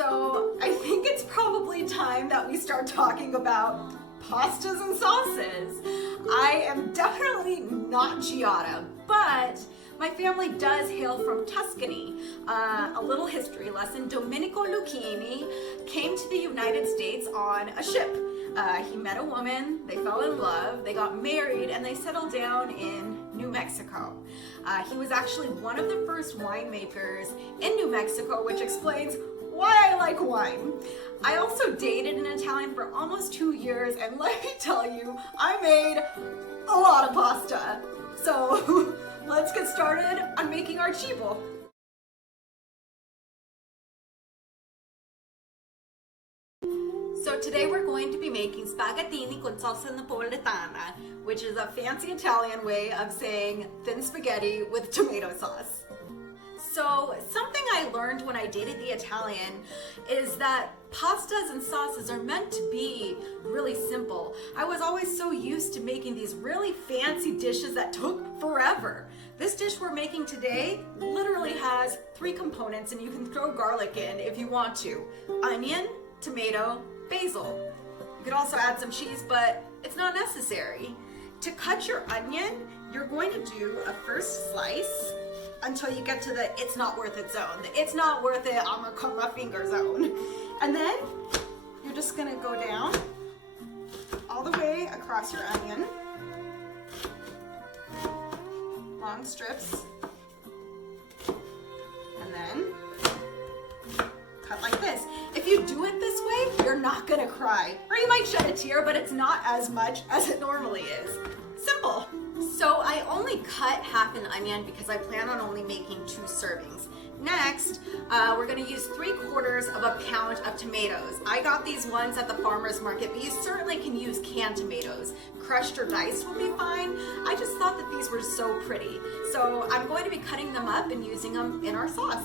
So I think it's probably time that we start talking about pastas and sauces. I am definitely not Giada, but my family does hail from Tuscany. A little history lesson: Domenico Lucchini came to the United States on a ship. He met a woman, they fell in love, they got married, and they settled down in New Mexico. He was actually one of the first winemakers in New Mexico, which explains why I like wine. I also dated an Italian for almost 2 years, and let me tell you, I made a lot of pasta. So let's get started on making our cibo. So today we're going to be making spaghettini con salsa napolitana, which is a fancy Italian way of saying thin spaghetti with tomato sauce. So something I learned when I dated the Italian is that pastas and sauces are meant to be really simple. I was always so used to making these really fancy dishes that took forever. This dish we're making today literally has 3 components, and you can throw garlic in if you want to. Onion, tomato, basil. You could also add some cheese, but it's not necessary. To cut your onion, you're going to do a first slice until you get to the it's not worth it zone. The it's not worth it, I'm gonna cut my finger zone. And then you're just gonna go down all the way across your onion. Long strips. And then cut like this. If you do it this way, you're not gonna cry. Or you might shed a tear, but it's not as much as it normally is. Simple. So I only cut half an onion because I plan on only making 2 servings. Next, we're gonna use 3/4 of a pound of tomatoes. I got these ones at the farmer's market, but you certainly can use canned tomatoes. Crushed or diced will be fine. I just thought that these were so pretty. So I'm going to be cutting them up and using them in our sauce.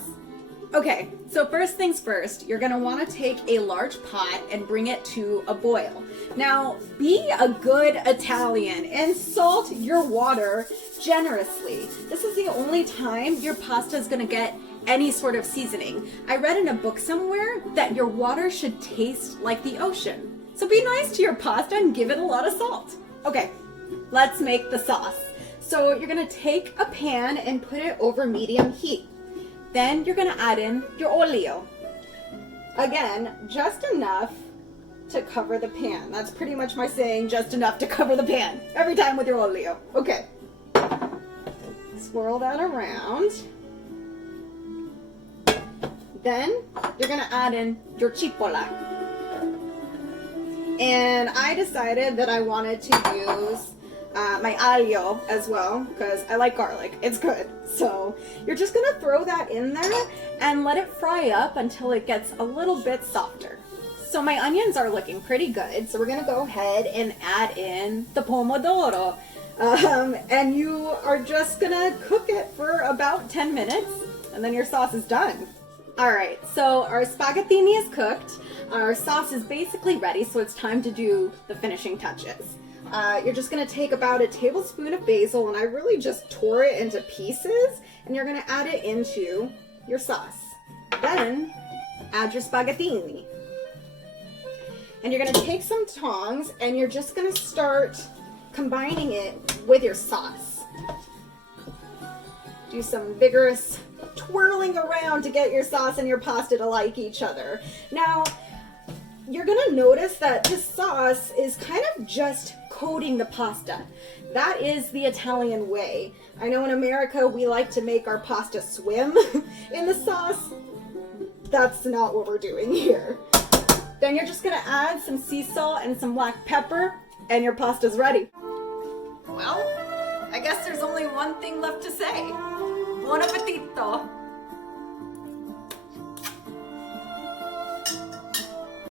Okay, so first things first, you're gonna wanna take a large pot and bring it to a boil. Now, be a good Italian and salt your water generously. This is the only time your pasta is gonna get any sort of seasoning. I read in a book somewhere that your water should taste like the ocean. So be nice to your pasta and give it a lot of salt. Okay, let's make the sauce. So you're gonna take a pan and put it over medium heat. Then you're gonna add in your olio. Again, just enough to cover the pan. That's pretty much my saying, just enough to cover the pan. Every time with your olio. Okay. Swirl that around. Then you're gonna add in your cipolla. And I decided that I wanted to use my aglio as well, because I like garlic. It's good. So you're just gonna throw that in there and let it fry up until it gets a little bit softer. So my onions are looking pretty good, so we're gonna go ahead and add in the pomodoro. And you are just gonna cook it for about 10 minutes, and then your sauce is done. All right, so our spaghettini is cooked. Our sauce is basically ready, so it's time to do the finishing touches. You're just gonna take about a tablespoon of basil, and I really just tore it into pieces, and you're gonna add it into your sauce. Then add your spaghettini. And you're gonna take some tongs, and you're just gonna start combining it with your sauce. Do some vigorous twirling around to get your sauce and your pasta to like each other. Now, you're gonna notice that this sauce is kind of just coating the pasta. That is the Italian way. I know in America we like to make our pasta swim in the sauce. That's not what we're doing here. Then you're just gonna add some sea salt and some black pepper, and your pasta's ready. Well, I guess there's only one thing left to say. Buon appetito!